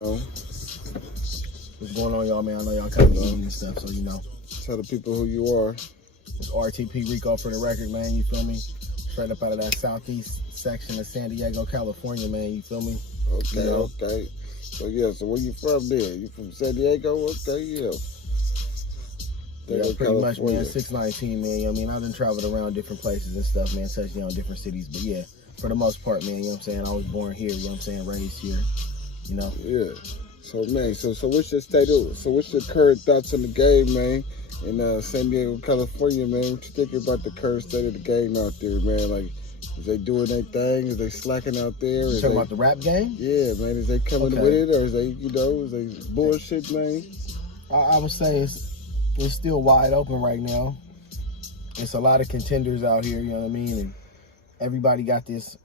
What's going on, y'all, man? I know y'all kind of eating and stuff, so Tell the people who you are. It's RTP Riko for the record, man. You feel me? Straight up out of that southeast section of San Diego, California, man. You feel me? Okay, okay. So where you from there? You from San Diego? Okay, yeah. Yeah, pretty California. much, man. 619, man. You know what I mean? I done traveled around different places and stuff, man. Touched down different cities, but yeah, for the most part, man. You know what I'm saying? I was born here. You know what I'm saying? Raised here. You know? Yeah. So man, so what's your what's your current thoughts on the game, man? In San Diego, California, man, what you thinking about the current state of the game out there, man? Like, is they doing their thing? Is they slacking out there? You talking about the rap game? Yeah, man. Is they coming with it, or is they, is they bullshit, man? I would say it's still wide open right now. It's a lot of contenders out here, you know what I mean? And everybody got this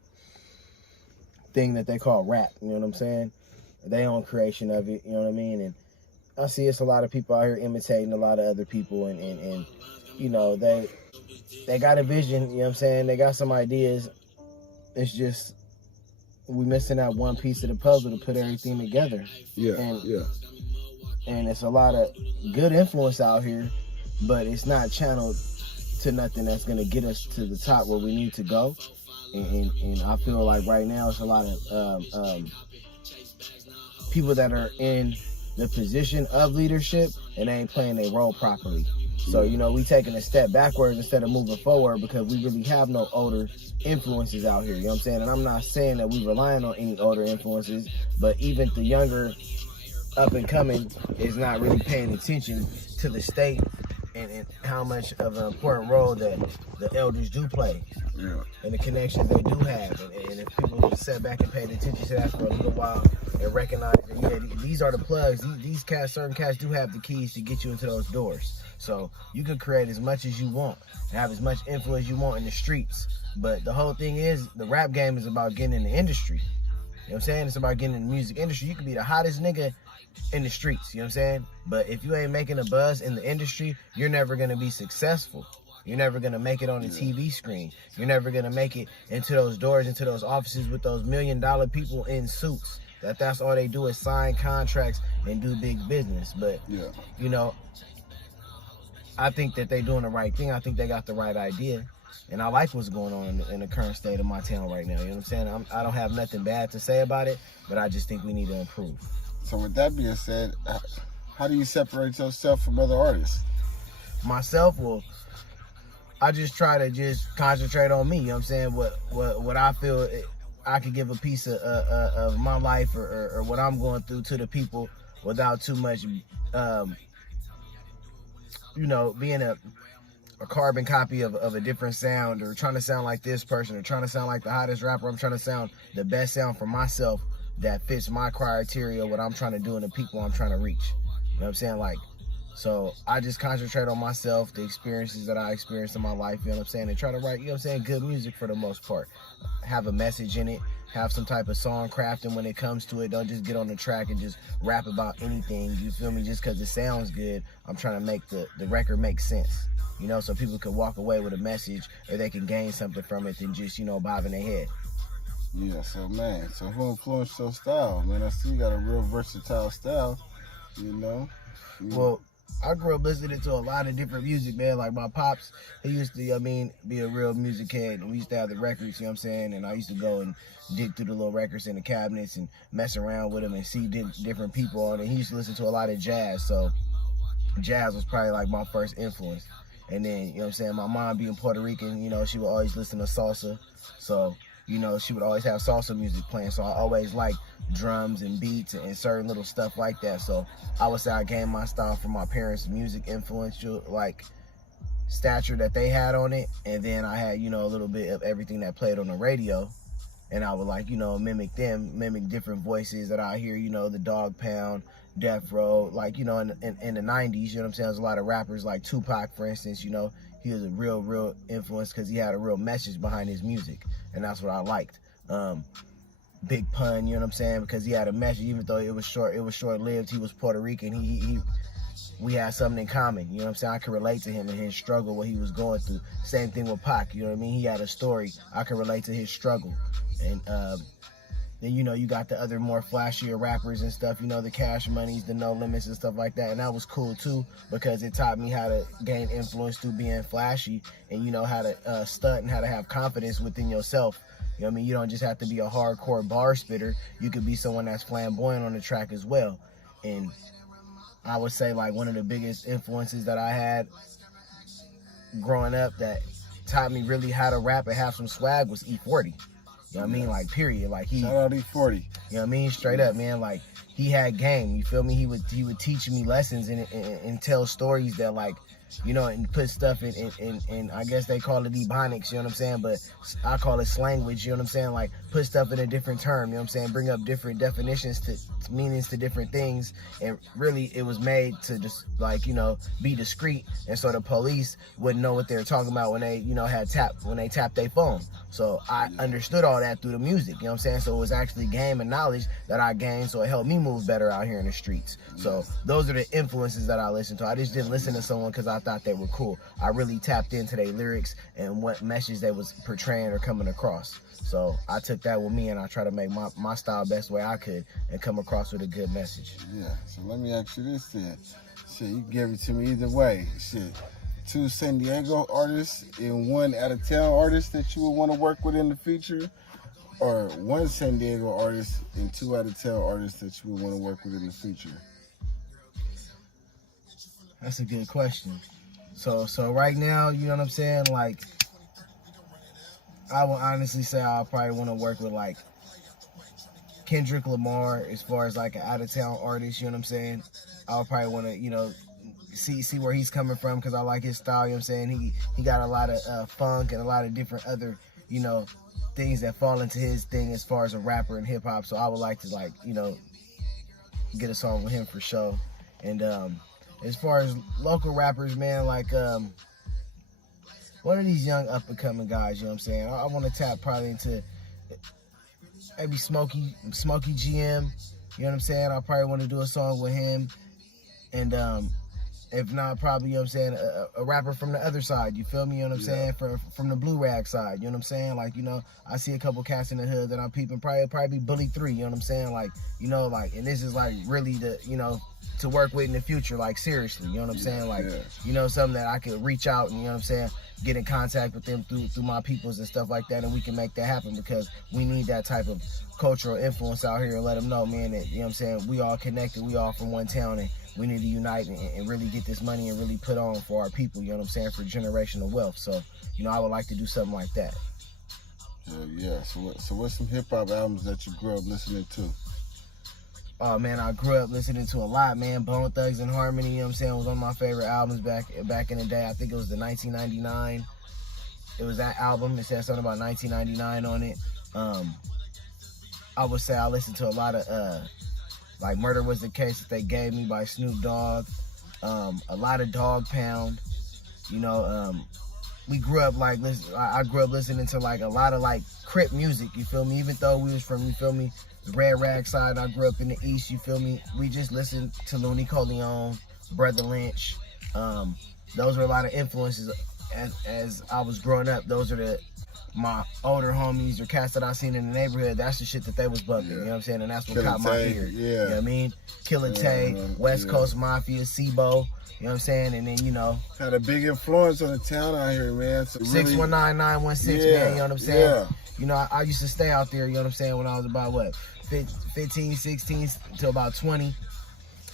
thing that they call rap, you know what I'm saying? They own creation of it, you know what I mean? And I see it's a lot of people out here imitating a lot of other people, and you know, they got a vision, you know what I'm saying? They got some ideas. It's just we missing out one piece of the puzzle to put everything together. Yeah, And it's a lot of good influence out here, but it's not channeled to nothing that's gonna get us to the top where we need to go. And I feel like right now it's a lot of people that are in the position of leadership and they ain't playing their role properly. So, you know, we taking a step backwards instead of moving forward because we really have no older influences out here, you know what I'm saying? And I'm not saying that we relying on any older influences, but even the younger up and coming is not really paying attention to the state and how much of an important role that the elders do play. Yeah. And the connections they do have. And if people would sit back and pay attention to that for a little while and recognize that, yeah, these are the plugs. These cats, certain cats do have the keys to get you into those doors. So you can create as much as you want and have as much influence you want in the streets. But the whole thing is, the rap game is about getting in the industry. You know what I'm saying? It's about getting in the music industry. You could be the hottest nigga in the streets, you know what I'm saying? But if you ain't making a buzz in the industry, you're never gonna be successful. You're never gonna make it on the TV screen. You're never gonna make it into those doors, into those offices with those $1 million people in suits. That's all they do is sign contracts and do big business. But you know, I think that they're doing the right thing. I think they got the right idea. And I like what's going on in the current state of my town right now. You know what I'm saying? I don't have nothing bad to say about it, but I just think we need to improve. So with that being said, how do you separate yourself from other artists? Myself, well, I just try to just concentrate on me. You know what I'm saying? What I feel I could give a piece of my life or what I'm going through to the people without too much, you know, being a carbon copy of a different sound or trying to sound like this person or trying to sound like the hottest rapper. I'm trying to sound the best sound for myself that fits my criteria, what I'm trying to do and the people I'm trying to reach. You know what I'm saying? Like, so I just concentrate on myself, the experiences that I experienced in my life, you know what I'm saying? And try to write, you know what I'm saying, good music for the most part. Have a message in it, have some type of song crafting when it comes to it. Don't just get on the track and just rap about anything, you feel me? Just because it sounds good, I'm trying to make the record make sense. You know, so people can walk away with a message or they can gain something from it than just, you know, bobbing their head. Yeah, so man, so who influenced your style, man? I see you got a real versatile style, you know? Well, I grew up listening to a lot of different music, man. Like my pops, he used to, be a real music head. And we used to have the records, you know what I'm saying? And I used to go and dig through the little records in the cabinets and mess around with them and see different people on it. He used to listen to a lot of jazz, so jazz was probably like my first influence. And then, you know what I'm saying, my mom being Puerto Rican, you know, she would always listen to salsa. So, you know, she would always have salsa music playing. So I always liked drums and beats and certain little stuff like that. So I would say I gained my style from my parents' music influential, like, stature that they had on it. And then I had, you know, a little bit of everything that played on the radio. And I would, like, you know, mimic different voices that I hear, you know, the Dog Pound, Death Row, like, you know, in the 90s, you know what I'm saying? There's a lot of rappers like Tupac, for instance, you know, he was a real influence because he had a real message behind his music, and that's what I liked. Big Pun, you know what I'm saying? Because he had a message, even though it was short-lived. He was Puerto Rican. We had something in common, you know what I'm saying? I could relate to him and his struggle, what he was going through. Same thing with Pac, you know what I mean? He had a story. I could relate to his struggle. And, then, you know, you got the other more flashier rappers and stuff, you know, the Cash Moneys, the No Limits and stuff like that. And that was cool too, because it taught me how to gain influence through being flashy, and, you know, how to stunt and how to have confidence within yourself. You know what I mean? You don't just have to be a hardcore bar spitter. You could be someone that's flamboyant on the track as well. And I would say, like, one of the biggest influences that I had growing up that taught me really how to rap and have some swag was E40. You know what I mean? Like, period. Like, he, shout out E40. you know what I mean? Straight up, man. Like, he had game. You feel me? He would teach me lessons and tell stories that, like, you know, and put stuff in I guess they call it ebonics, you know what I'm saying? But I call it slanguage, you know what I'm saying? Like, put stuff in a different term, you know what I'm saying? Bring up different definitions to meanings to different things. And really, it was made to just, like, you know, be discreet. And so the police wouldn't know what they were talking about when they, you know, when they tapped their phone. So I understood all that through the music, you know what I'm saying? So it was actually game and knowledge that I gained, so it helped me move better out here in the streets. So those are the influences that I listened to. I just didn't listen to someone because I thought they were cool. I really tapped into their lyrics and what message they was portraying or coming across. So I took that with me, and I try to make my style best way I could and come across with a good message. Yeah, so let me ask you this then. Shit, you can give it to me either way. Shit, 2 San Diego artists and 1 out-of-town artist that you would want to work with in the future, or 1 San Diego artist and 2 out-of-town artists that you would want to work with in the future? That's a good question. So right now, you know what I'm saying? Like, I will honestly say I'll probably want to work with, like, Kendrick Lamar as far as, like, an out-of-town artist, you know what I'm saying? I'll probably want to, you know, see where he's coming from, because I like his style, you know what I'm saying? He got a lot of funk and a lot of different other, you know, things that fall into his thing as far as a rapper and hip-hop. So I would like to, like, you know, get a song with him for sure. And as far as local rappers, man, like, one of these young up-and-coming guys, you know what I'm saying? I want to tap probably into maybe Smokey GM, you know what I'm saying? I'll probably want to do a song with him. And if not, probably, you know what I'm saying, a rapper from the other side, you feel me, you know what I'm saying, from the Blue Rag side, you know what I'm saying? Like, you know, I see a couple cats in the hood that I'm peeping, probably Bully 3, you know what I'm saying? Like, you know, like, and this is, like, really the, you know, to work with in the future, like, seriously, you know what I'm saying? Like, you know, something that I could reach out and, you know what I'm saying, get in contact with them through my peoples and stuff like that, and we can make that happen, because we need that type of cultural influence out here, and let them know, man, that, you know what I'm saying, we all connected, we all from one town, and we need to unite and really get this money and really put on for our people, you know what I'm saying, for generational wealth. So, you know, I would like to do something like that. Yeah. So what's some hip-hop albums that you grew up listening to? Oh, man, I grew up listening to a lot, man. Bone Thugs and Harmony, you know what I'm saying, was one of my favorite albums back in the day. I think it was the 1999. It was that album. It said something about 1999 on it. I would say I listened to a lot of, like, Murder Was the Case That They Gave Me by Snoop Dogg. A lot of Dog Pound. You know, we grew up, like, I grew up listening to, like, a lot of, like, Crip music, you feel me? Even though we was from, you feel me, the Red Rag side, I grew up in the East, you feel me? We just listened to Looney Coleon, Brother Lynch. Those were a lot of influences as I was growing up. Those are my older homies or cats that I seen in the neighborhood. That's the shit that they was bumping, you know what I'm saying? And that's what caught my ear. You know what I mean? Killer Tay, West Coast Mafia, Sibo, you know what I'm saying? And then, you know, had a big influence on the town out here, man. So 619916, man, you know what I'm saying? You know, I used to stay out there, you know what I'm saying, when I was about, 15, 16, to about 20. You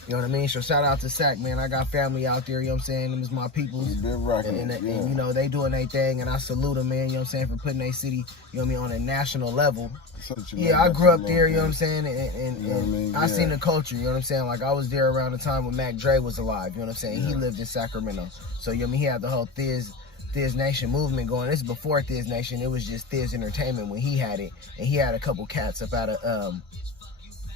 know what I mean? So shout out to Sac, man. I got family out there, you know what I'm saying? Them is my peoples. And you know, they doing their thing, and I salute them, man, you know what I'm saying, for putting their city, you know what I mean, on a national level. I grew up there, you know what I'm saying, and I seen the culture, you know what I'm saying? Like, I was there around the time when Mac Dre was alive, you know what I'm saying? He lived in Sacramento. So, you know what I mean, he had the whole Thiz Nation movement going. This is before Thiz Nation. It was just Thiz Entertainment when he had it, and he had a couple cats up out of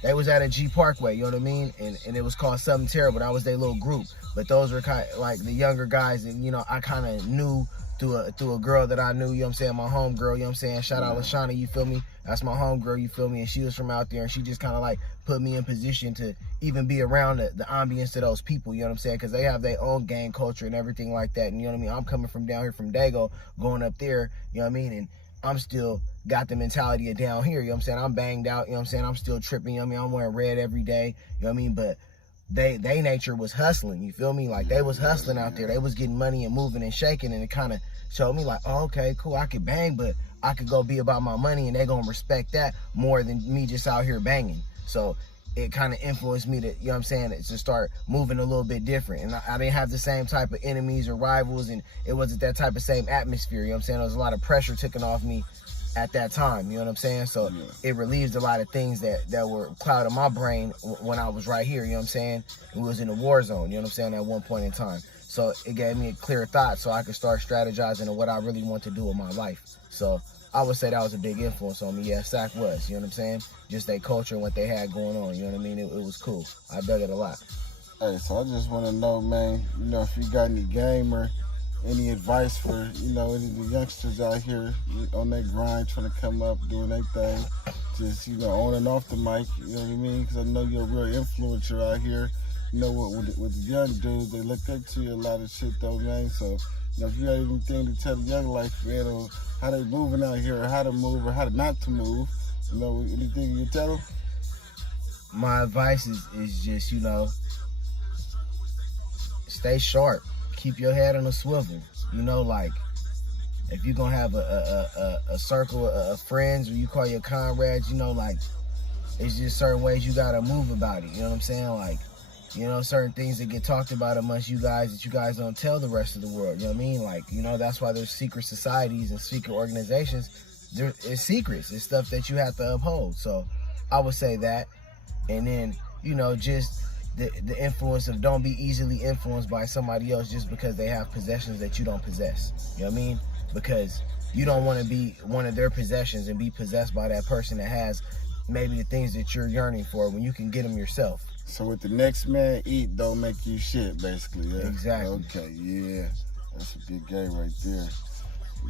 they was at a G Parkway, you know what I mean, and it was called Something Terrible. That was their little group, but those were kind of like the younger guys, and, you know, I kind of knew through a girl that I knew, you know what I'm saying, my home girl, you know what I'm saying, shout out Lashana, you feel me, that's my home girl, you feel me, and she was from out there, and she just kind of like put me in position to even be around the ambience of those people, you know what I'm saying, because they have their own gang culture and everything like that, and, you know what I mean, I'm coming from down here from Dago, going up there, you know what I mean, and I'm still got the mentality of down here, you know what I'm saying? I'm banged out, you know what I'm saying? I'm still tripping, you know what I mean? I'm wearing red every day, you know what I mean? But they nature was hustling, you feel me? Like, they was hustling out there. They was getting money and moving and shaking, and it kind of showed me like, oh, okay, cool, I could bang, but I could go be about my money, and they gonna respect that more than me just out here banging. So it kind of influenced me to, you know what I'm saying, to start moving a little bit different. And I didn't have the same type of enemies or rivals, and it wasn't that type of same atmosphere, you know what I'm saying? There was a lot of pressure taken off me at that time, you know what I'm saying? So it relieved a lot of things that were clouding my brain when I was right here, you know what I'm saying? We was in a war zone, you know what I'm saying, at one point in time. So it gave me a clear thought so I could start strategizing on what I really want to do in my life. So I would say that was a big influence on me. Yeah, Sac was, you know what I'm saying? Just their culture and what they had going on, you know what I mean? It was cool. I dug it a lot. Hey, so I just want to know, man, you know, if you got any game or any advice for, you know, any of the youngsters out here on their grind, trying to come up, doing their thing, just, you know, on and off the mic, you know what I mean? Because I know you're a real influencer out here. You know, with the young dudes, they look up to you a lot of shit, though, man. So, you know, if you got anything to tell the young life, man, or how they moving out here, or how to move, or how to not to move, you know, anything you tell them? My advice is just, you know, stay sharp. Keep your head on a swivel. You know, like, if you're gonna have a circle of friends, or you call your comrades, you know, like, it's just certain ways you gotta move about it. You know what I'm saying? Like, you know, certain things that get talked about amongst you guys that you guys don't tell the rest of the world. You know what I mean? Like, you know, that's why there's secret societies and secret organizations. It's secrets. It's stuff that you have to uphold. So I would say that. And then, you know, just the influence of don't be easily influenced by somebody else just because they have possessions that you don't possess. You know what I mean? Because you don't want to be one of their possessions and be possessed by that person that has maybe the things that you're yearning for when you can get them yourself. So what the next man eat don't make you shit, basically. Yeah? Exactly. Okay, yeah. That's a big game right there.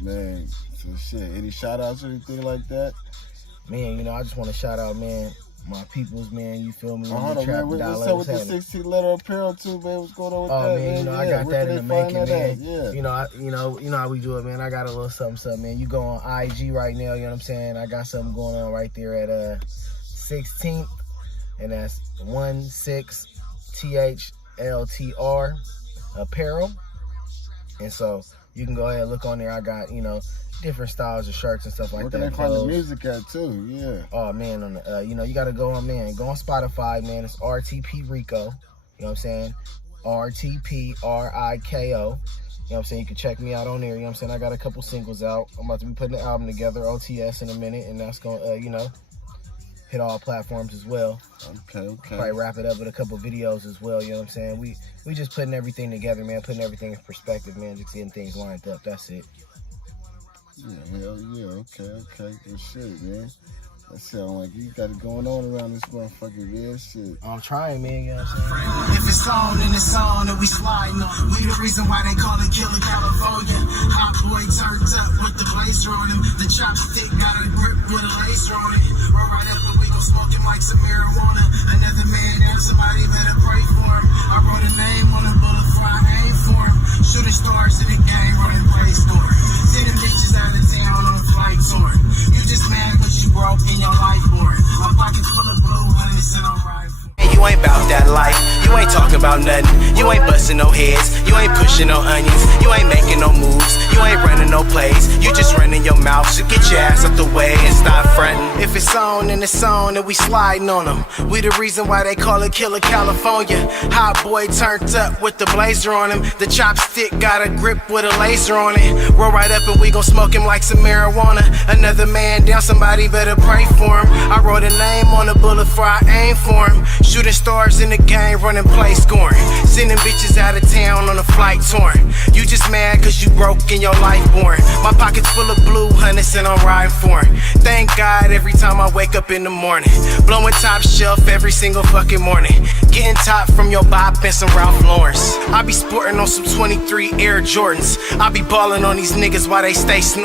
Man, so shit, any shout outs or anything like that? Man, you know, I just want to shout out, man, my peoples, man, you feel me? Hold on, man, what's up with the 16 letter apparel too, man? What's going on with that? Oh, man, you know, I got that in the making, man. Yeah. You know how we do it, man. I got a little something, man. You go on IG right now, you know what I'm saying? I got something going on right there at 16th, and that's 16THLTR apparel. And so you can go ahead and look on there. I got, you know, different styles of shirts and stuff like that. Where can they find the music at too? Yeah. Oh man, on the, you know, you gotta go on, man. Go on Spotify, man. It's RTP Riko. You know what I'm saying? RTP Riko. You know what I'm saying? You can check me out on there. You know what I'm saying? I got a couple singles out. I'm about to be putting the album together, OTS, in a minute, and that's gonna, you know, hit all platforms as well. Okay. Probably wrap it up with a couple videos as well. You know what I'm saying? We just putting everything together, man. Putting everything in perspective, man. Just getting things lined up. That's it. Yeah, hell yeah, okay, good shit, man. That sound like you got it going on around this motherfucker, man, shit. I'm trying, man, you know what I'm saying? If it's on, then it's on, and we sliding on. We the reason why they call it Killer California. Hot boy turned up with the blazer on him. The chopstick got a grip with a laser on it. Roll right up and we gon' smoke him like some marijuana. Another man down, somebody better pray for him. I wrote a name on the bullet before I aim for him. Shooting stars in the game, running play score. Sending bitches out of town on a flight tour. You just mad cause you broke in your life board. My pockets full of blue honey, and I'm riding. You ain't bout that life, you ain't talking about nothing. You ain't busting no heads, you ain't pushing no onions. You ain't making no moves, you ain't running no plays. You just running your mouth, so get your ass up the way and stop fronting. If it's on, then it's on, and we sliding on them. We the reason why they call it Killer California. Hot boy turned up with the blazer on him. The chopstick got a grip with a laser on it. Roll right up and we gon' smoke him like some marijuana. Another man down, somebody better pray for him. I wrote a name on the bullet before I aim for him. Shooting stars in the game, running play scoring. Sending bitches out of town on a flight touring. You just mad cause you broke in your life boring. My pockets full of blue hundreds and I'm riding for it. Thank God every time I wake up in the morning. Blowing top shelf every single fucking morning. Getting top from your Bob and some Ralph Lauren's. I be sporting on some 23 Air Jordans. I be balling on these niggas while they stay snoring.